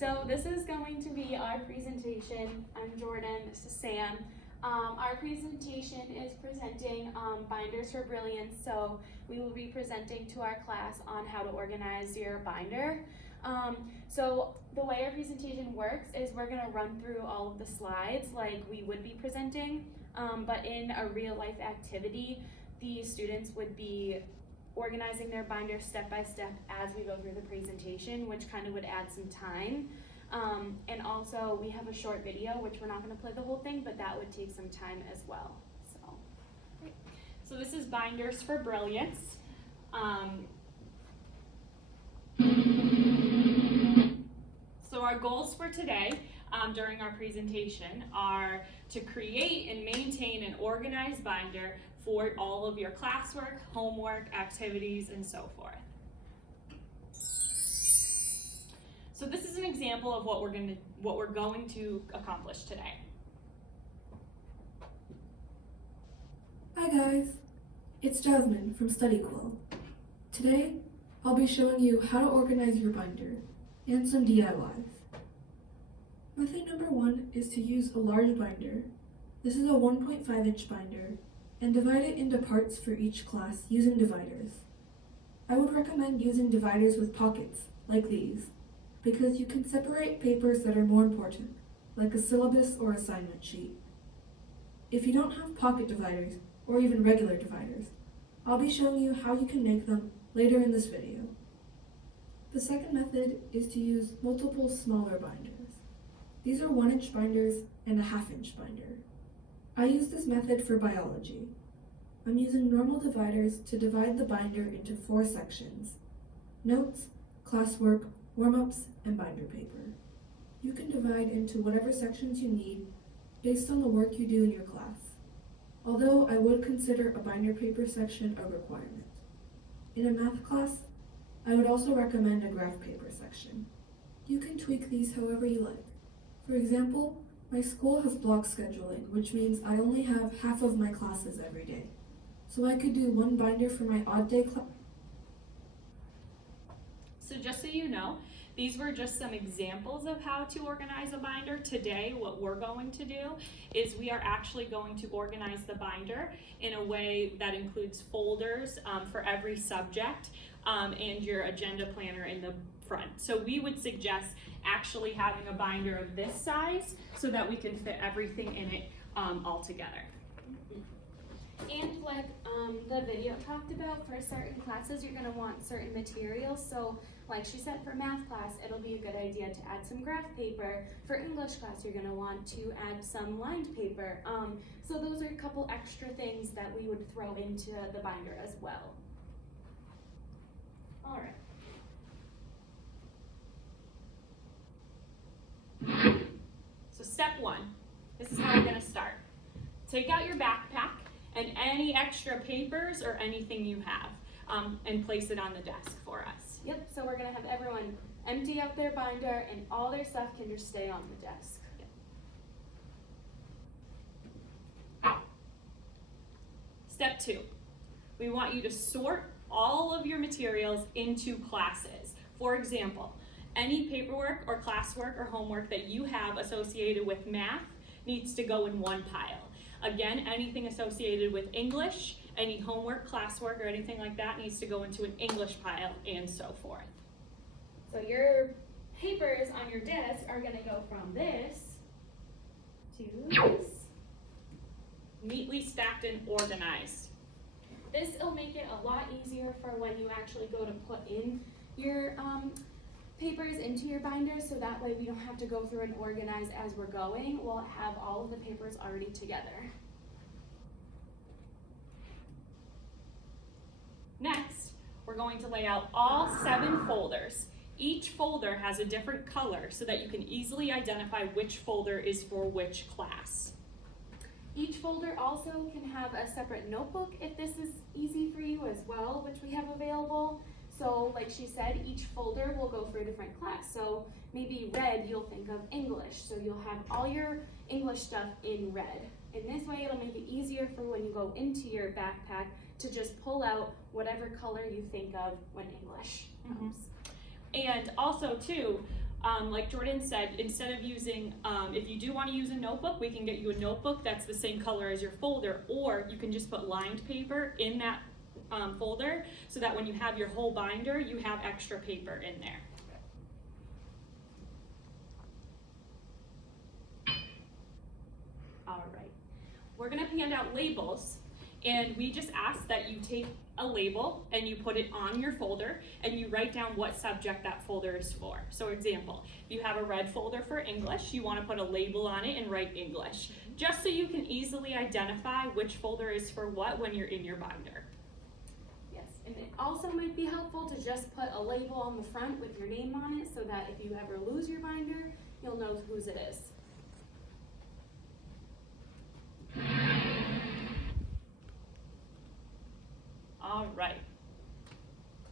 So this is going to be our presentation. I'm Jordan, this is Sam. Our presentation is presenting binders for Brilliance. So we will be presenting to our class on how to organize your binder. So the way our presentation works is we're gonna run through all of the slides like we would be presenting, but in a real life activity, the students would be organizing their binders step by step as we go through the presentation, which kind of would add some time. And also we have a short video, which we're not going to play the whole thing, but that would take some time as well. So this is binders for Brilliance. So our goals for today during our presentation are to create and maintain an organized binder for all of your classwork, homework, activities, and so forth. So this is an example of what we're going to accomplish today. Hi guys, it's Jasmine from StudyQuill. Today, I'll be showing you how to organize your binder and some DIYs. Method number 1 is to use a large binder. This is a 1.5-inch binder, and divide it into parts for each class using dividers. I would recommend using dividers with pockets, like these, because you can separate papers that are more important, like a syllabus or assignment sheet. If you don't have pocket dividers, or even regular dividers, I'll be showing you how you can make them later in this video. The second method is to use multiple smaller binders. These are 1-inch binders and a 1/2-inch binder. I use this method for biology. I'm using normal dividers to divide the binder into 4 sections: notes, classwork, warm-ups, and binder paper. You can divide into whatever sections you need based on the work you do in your class, although I would consider a binder paper section a requirement. In a math class, I would also recommend a graph paper section. You can tweak these however you like. For example, my school has block scheduling, which means I only have half of my classes every day. So I could do 1 binder for my odd day class. So just so you know, these were just some examples of how to organize a binder. Today, what we're going to do is we are actually going to organize the binder in a way that includes folders for every subject and your agenda planner in the front. So we would suggest actually having a binder of this size so that we can fit everything in it all together. And like the video talked about, for certain classes you're going to want certain materials. So like she said, for math class it'll be a good idea to add some graph paper. For English class you're going to want to add some lined paper. So those are a couple extra things that we would throw into the binder as well. All right. So step 1, this is how we're going to start. Take out your backpack and any extra papers or anything you have and place it on the desk for us. Yep, so we're going to have everyone empty out their binder and all their stuff can just stay on the desk. Yep. Step 2, we want you to sort all of your materials into classes. For example, any paperwork or classwork or homework that you have associated with math needs to go in one pile. Again, anything associated with English, any homework, classwork, or anything like that needs to go into an English pile, and so forth. So your papers on your desk are going to go from this to this, neatly stacked and organized. This will make it a lot easier for when you actually go to put in your papers into your binders, so that way we don't have to go through and organize as we're going. We'll have all of the papers already together. Next, we're going to lay out all 7 folders. Each folder has a different color so that you can easily identify which folder is for which class. Each folder also can have a separate notebook if this is easy for you as well, which we have available. So like she said, each folder will go for a different class. So maybe red, you'll think of English. So you'll have all your English stuff in red. In this way, it'll make it easier for when you go into your backpack to just pull out whatever color you think of when English comes. And also too, Like Jordan said, instead of using, if you do want to use a notebook, we can get you a notebook that's the same color as your folder, or you can just put lined paper in that folder so that when you have your whole binder, you have extra paper in there. All right, we're gonna hand out labels, and we just ask that you take a label and you put it on your folder and you write down what subject that folder is for. So example, if you have a red folder for English, you want to put a label on it and write English, just so you can easily identify which folder is for what when you're in your binder. Yes, and it also might be helpful to just put a label on the front with your name on it so that if you ever lose your binder, you'll know whose it is. All right.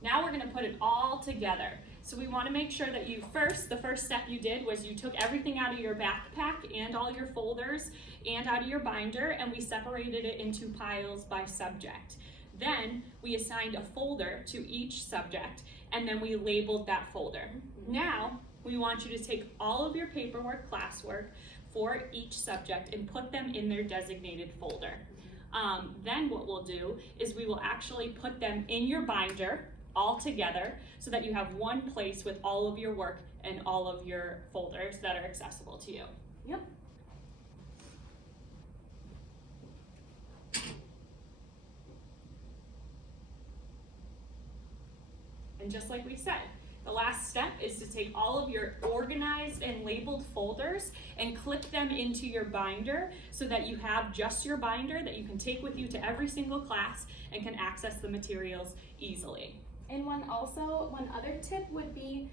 Now we're gonna put it all together. So we wanna make sure that the first step you did was you took everything out of your backpack and all your folders and out of your binder, and we separated it into piles by subject. Then we assigned a folder to each subject, and then we labeled that folder. Now we want you to take all of your paperwork, classwork for each subject and put them in their designated folder. Then what we'll do is we will actually put them in your binder all together so that you have one place with all of your work and all of your folders that are accessible to you. Yep. And just like we said, the last step is to take all of your organized and labeled folders and clip them into your binder so that you have just your binder that you can take with you to every single class and can access the materials easily. And one other tip would be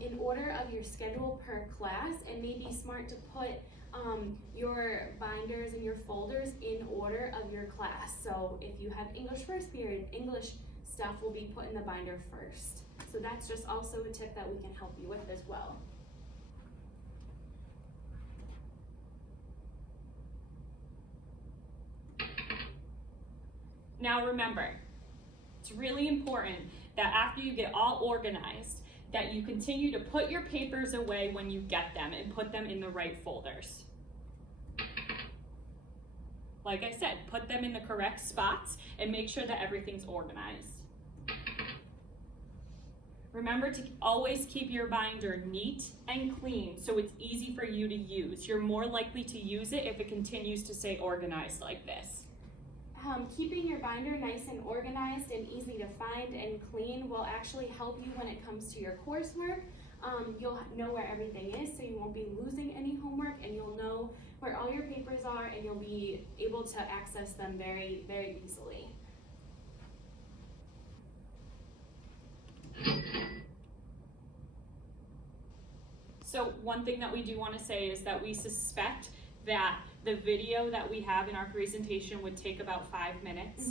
in order of your schedule per class, it may be smart to put your binders and your folders in order of your class. So if you have English first period, English stuff will be put in the binder first. So that's just also a tip that we can help you with as well. Now remember, it's really important that after you get all organized, that you continue to put your papers away when you get them and put them in the right folders. Like I said, put them in the correct spots and make sure that everything's organized. Remember to always keep your binder neat and clean so it's easy for you to use. You're more likely to use it if it continues to stay organized like this. Keeping your binder nice and organized and easy to find and clean will actually help you when it comes to your coursework. You'll know where everything is, so you won't be losing any homework, and you'll know where all your papers are, and you'll be able to access them very, very easily. So one thing that we do want to say is that we suspect that the video that we have in our presentation would take about 5 minutes,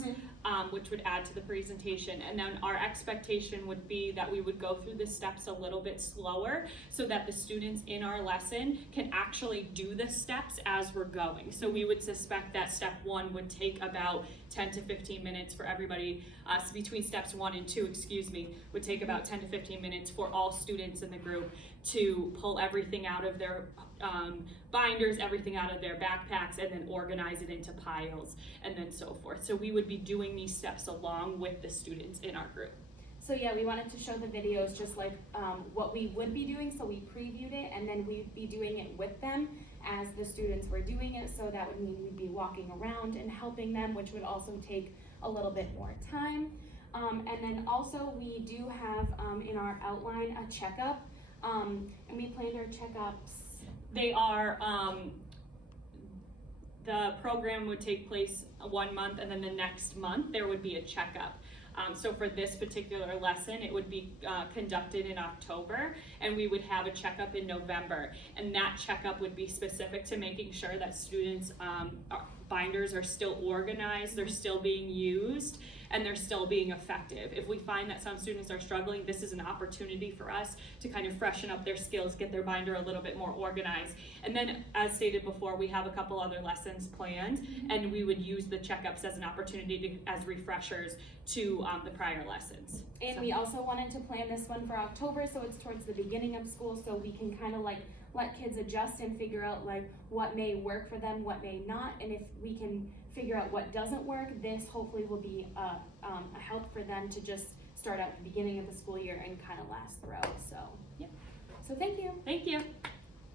which would add to the presentation. And then our expectation would be that we would go through the steps a little bit slower so that the students in our lesson can actually do the steps as we're going. So we would suspect that step 1 would take about 10 to 15 minutes for everybody, between steps 1 and 2, would take about 10 to 15 minutes for all students in the group to pull everything out of their binders, everything out of their backpacks, and then organize it into piles, and then so forth. So we would be doing these steps along with the students in our group. So yeah, we wanted to show the videos just like what we would be doing, so we previewed it, and then we'd be doing it with them as the students were doing it, so that would mean we'd be walking around and helping them, which would also take a little bit more time. And then also we do have in our outline a checkup, and we planned our checkups. They are, the program would take place 1 month, and then the next month there would be a checkup. So for this particular lesson, it would be conducted in October, and we would have a checkup in November. And that checkup would be specific to making sure that students' binders are still organized, they're still being used, and they're still being effective. If we find that some students are struggling, this is an opportunity for us to kind of freshen up their skills, get their binder a little bit more organized. And then, as stated before, we have a couple other lessons planned, and we would use the checkups as an opportunity as refreshers to the prior lessons. And we also wanted to plan this one for October, so it's towards the beginning of school, so we can kind of like let kids adjust and figure out like what may work for them, what may not, and if we can figure out what doesn't work, this hopefully will be a help for them to just start at the beginning of the school year and kind of last throughout. So, Yep. So thank you. Thank you.